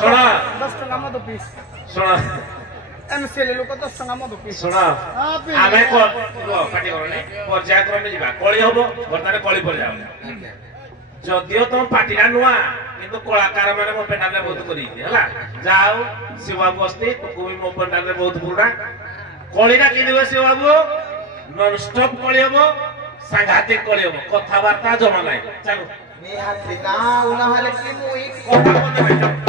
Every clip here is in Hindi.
ଶୁଣ 10 ଟଙ୍କା ମଦ ପିସ୍ ଶୁଣ ଏମସିଏଲ ଲୋକ 10 ଟଙ୍କା ମଦ ପିସ୍ ଶୁଣ ଆମେ ପାଟି କରନି ପର୍ଯ୍ୟାୟକ୍ରମେ ଯିବା କଳି ହବ ବର୍ତ୍ତମାନ କଳି ପର୍ଯ୍ୟାୟ ଯଦିଓ ତମ ପାଟିଟା ନୂଆ କିନ୍ତୁ କଳାକାର ମାନେ ମୋ ପେଣ୍ଡାଲରେ ବହୁତ କରିଛି ହେଲା ଯାହା ହଉ ଶିବବାବୁ ବସ୍ତି ତୁକୁ ବି ମୋ ପେଣ୍ଡାଲରେ ବହୁତ ପୁରୁଣା କଳିଟା କେମିତି ହୁଏ ଶିବବାବୁ ନନଷ୍ଟପ୍ କଳି ହବ ସାଂଘାତିକ କଳି ହବ କଥାବାର୍ତ୍ତା ଜମା ନାହିଁ ଚାଲୁ ନିହାତି ନା ନହେଲେ କି ମୁଁ କଥା ବନ୍ଦ ଭାଇ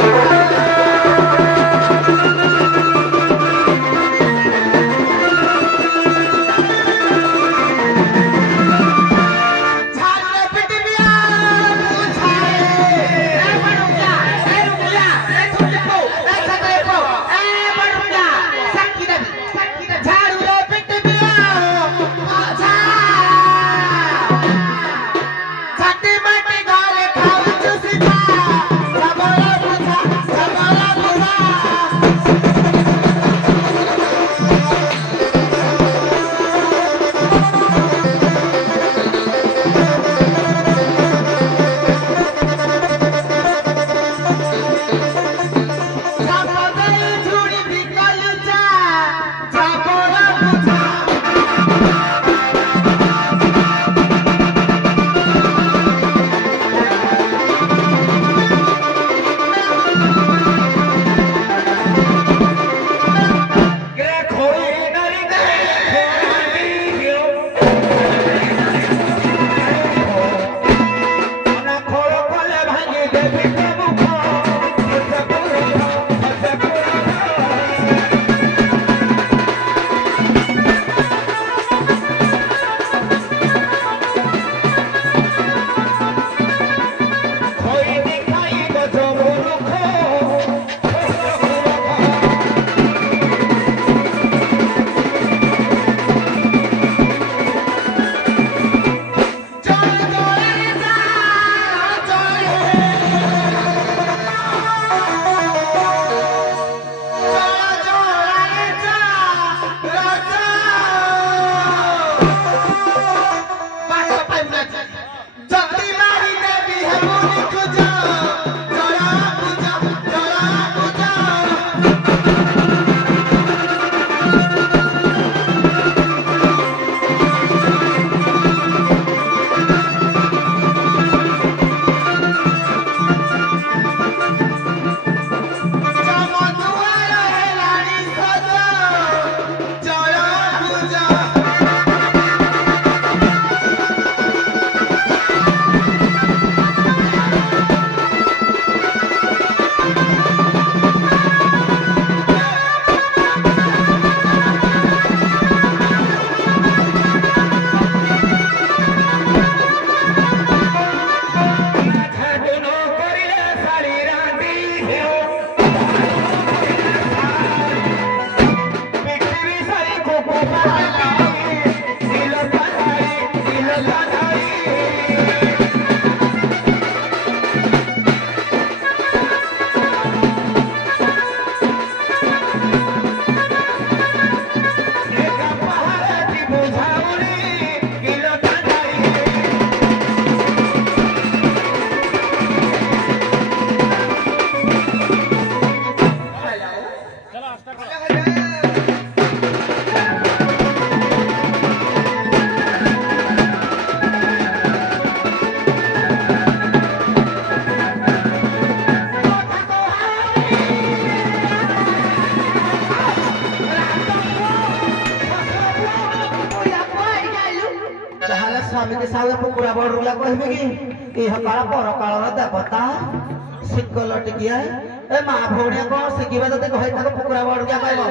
सिकल टिकिया ए मा भौणिया को सिकिबा त कहि ताको पुकुरा बडुया कहबो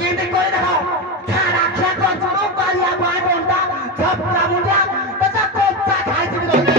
केते कहि देखो खाना खा को जरो कालिया बाय बोंडा छपरा मुंडा त कोचा खाइ छी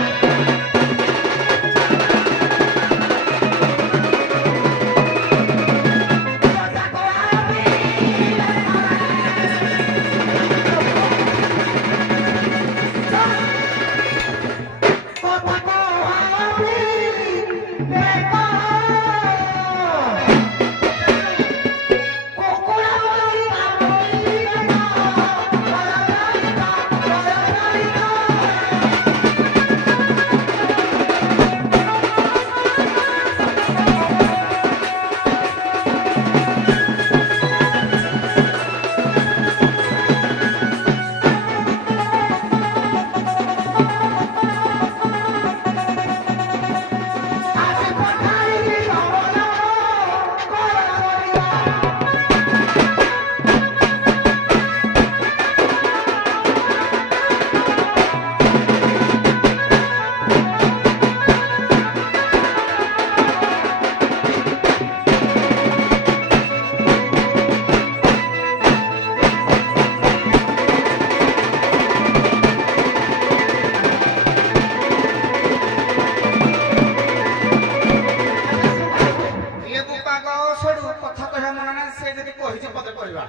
କଥା ମନେ ନାହିଁ ସେ ଯଦି କହିଛି ପଦେ କହିବା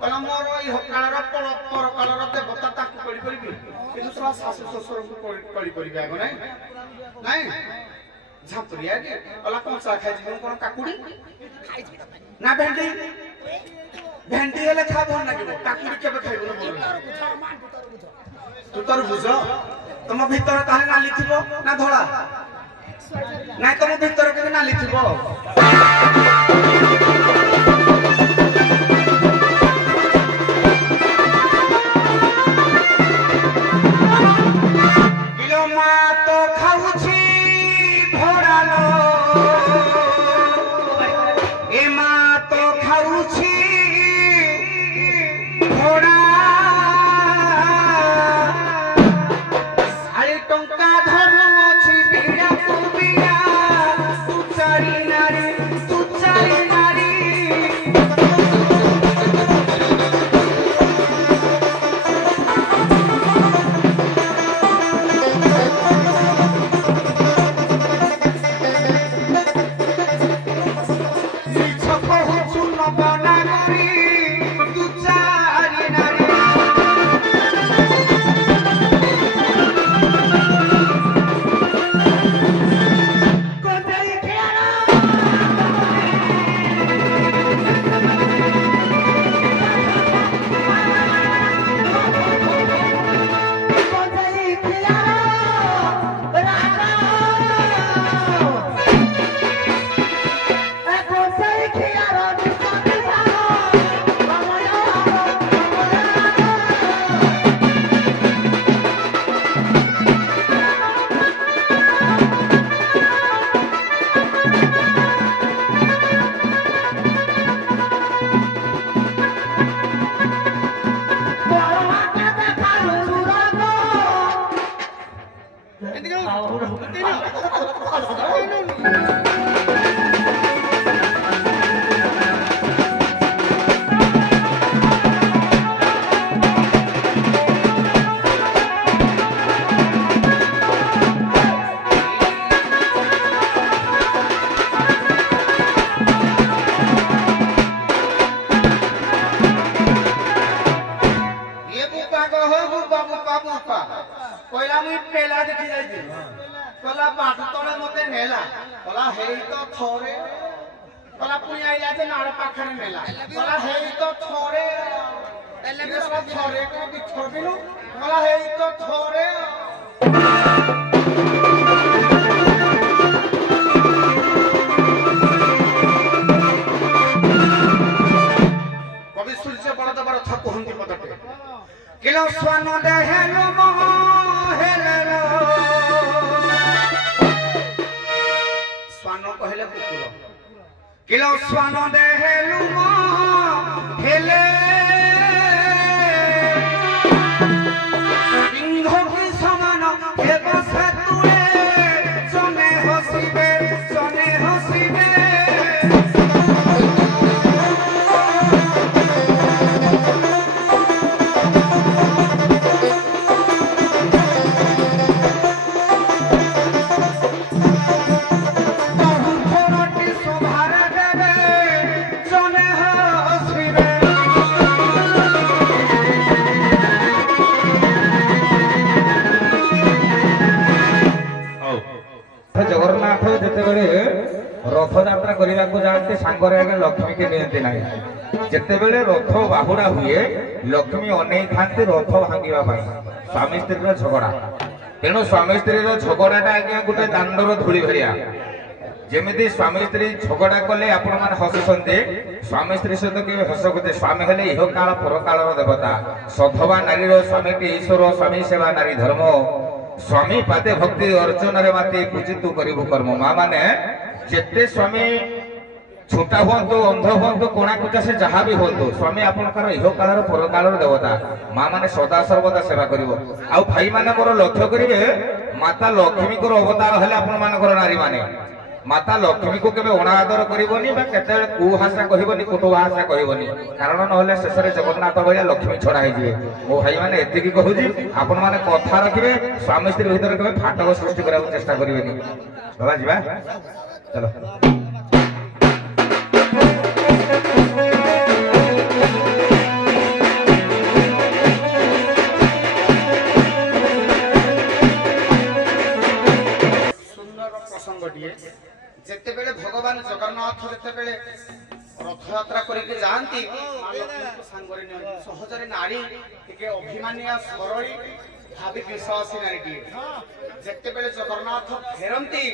କହିଲା ମୋର ଏଇ କାଳର ପର କାଳର ଦେବତା ତାକୁ କରିପାରିବି କିନ୍ତୁ ଶଳା ଶାଶୁ ଶ୍ୱଶୁରଙ୍କୁ କରିପାରିବି ଆଗ ନାଇଁ ନାଇଁ ଝାମ୍ପୁରିଆ କି କହିଲା କଞ୍ଚା ଖାଇଛି ମୁଁ କଣ କାକୁଡି ନା ଭେଣ୍ଡି ଭେଣ୍ଡି ହେଲେ ଖା ଭଲ ଲାଗିବ କାକୁଡି କେବେ ଖାଇବୁନି ଭଲ ତୁ ତୋର ବୁଝ ତମ ଭିତରେ ତାହେଲେ ନାଲି ଥିବ ନା ଧଳା ନାଇଁ ତମ ଭିତରେ କେବେ ନାଲି ଥିବ କିଲୋ ମା ତ ଖାଉଛି ଭଡ଼ାଲୋ ଏ ମା ତ ଖାଉଛି ଭଡ଼ା ଟଙ୍କା ଧରୁ ଅଛି ବିଡ଼ାକୁ ବିଡ଼ା ତୁ ଚାରି ନାରୀ रथयात्रा करने को जाते सांगरे आगे लक्ष्मी के नियंती ना जितेबले रथ बाहुड़ा हुए लक्ष्मी अनेई थांती रथ भांगा स्वामी स्त्री झगड़ा तेणु स्वामी स्त्री झगड़ाटा आज्ञा गोटे दांडर धूली भाया जमी स्वामी स्त्री झगड़ा कले आपण मैंने हसुंटे स्वामी स्त्री सहित के हसुते स्वामी हेले इह काल पर काल देवता सधवा नारी स्वामी ईश्वर स्वामी सेवा नारी धर्म स्वामी पाते भक्ति अर्चन माते पूजितु करू कर्म माँ माने जिते स्वामी छोटा हूँ अंध हूँ कोणा कुचा से जहाँ भी हूँ स्वामी आपंकर इह काल पर काल देवता माँ मैंने सदा सर्वदा सेवा कर भाई मैंने मोर लक्ष्य करेंगे माता लक्ष्मी को अवतार हेले आपण नारी माने माता लक्ष्मी को केबे अनादर करबनी बा केते कुहासा कहबनी कुटुहासा कहबनी कारण नहले शेष रे जगन्नाथ भैया लक्ष्मी छड़ा हे जिवे मो भाई माने एति की कहूजी आपण माने कथा रखिबे स्वामी स्त्री भीतर केबे फाटक सृष्टि करा चेष्टा करिवेनी बाबा जीवा चलो ଜଗନ୍ନାଥ ଯେତେବେଳେ ରଥଯାତ୍ରା କରିକି ଯାଆନ୍ତି ମା ଲକ୍ଷ୍ମୀଙ୍କୁ ସାଙ୍ଗରେ ନିଅନ୍ତି। ସହଜରେ ନାରୀ ଟିକେ ଅଭିମାନିଆ ସରଳୀ ଭାବି ବିଶ୍ୱାସୀ ନାରୀଟିଏ। ଯେତେବେଳେ ଜଗନ୍ନାଥ ଫେରନ୍ତି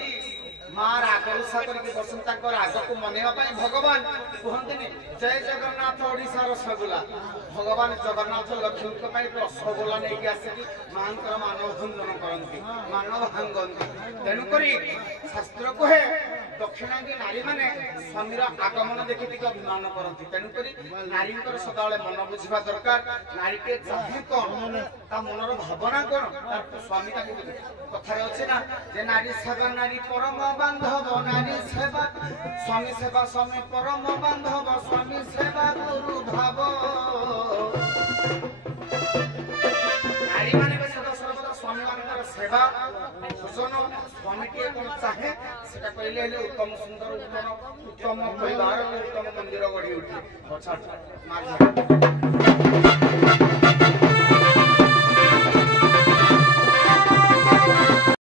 ମା ରାଗ ରୁଷା କରିକି ବସନ୍ତି। ତାଙ୍କ ରାଗକୁ ମନେଇବା ପାଇଁ ଭଗବାନ କୁହନ୍ତିନି ଜୟ ଜଗନ୍ନାଥ ଓଡ଼ିଶା ରସଗୋଲା। ଭଗବାନ ଜଗନ୍ନାଥ ଲକ୍ଷ୍ମୀଙ୍କ ପାଇଁ ରସଗୋଲା ନେଇକି ଆସିକି ମାଙ୍କର ମାନ ଭଞ୍ଜନ କରନ୍ତି, ମାନ ଭାଙ୍ଗନ୍ତି। ତେଣୁକରି ଶାସ୍ତ୍ର କୁହେ ଦକ୍ଷିଣାଙ୍ଗୀ ନାରୀମାନେ ସ୍ୱାମୀର ଆଗମନ ଦେଖି ଟିକେ ଅଭିମାନ କରନ୍ତି। ତେଣୁକରି ନାରୀଙ୍କର ସଦାବେଳେ ମନ ବୁଝିବା ଦରକାର। ନାରୀଟିଏ ଚାହେଁ କଣ, ତା ମନର ଭାବନା କଣ, ତାର ସ୍ୱାମୀ ତାକୁ କଥାରେ ଅଛି ନା ଯେ ନାରୀ ସେବା ନାରୀ ପରମ ବାନ୍ଧବ, ନାରୀ ସେବା ସ୍ୱାମୀ ସେବା ସ୍ୱାମୀ ପରମ ବାନ୍ଧବ, ସ୍ୱାମୀ ସେବା ଗୁରୁ ଭାବ। ନାରୀ ମାନେ ସର୍ବଦା ସ୍ୱାମୀ ମାନଙ୍କର ସେବା ଭୋଜନ, ସ୍ୱାମୀଟିଏ କଣ ଚାହେଁ ସେଟା କହିଲେ ହେଲେ ଉତ୍ତମ ସୁନ୍ଦର ଉତ୍ତମ ପରିବାର, ଉତ୍ତମ ମନ୍ଦିର ଗଢି ଉଠେ।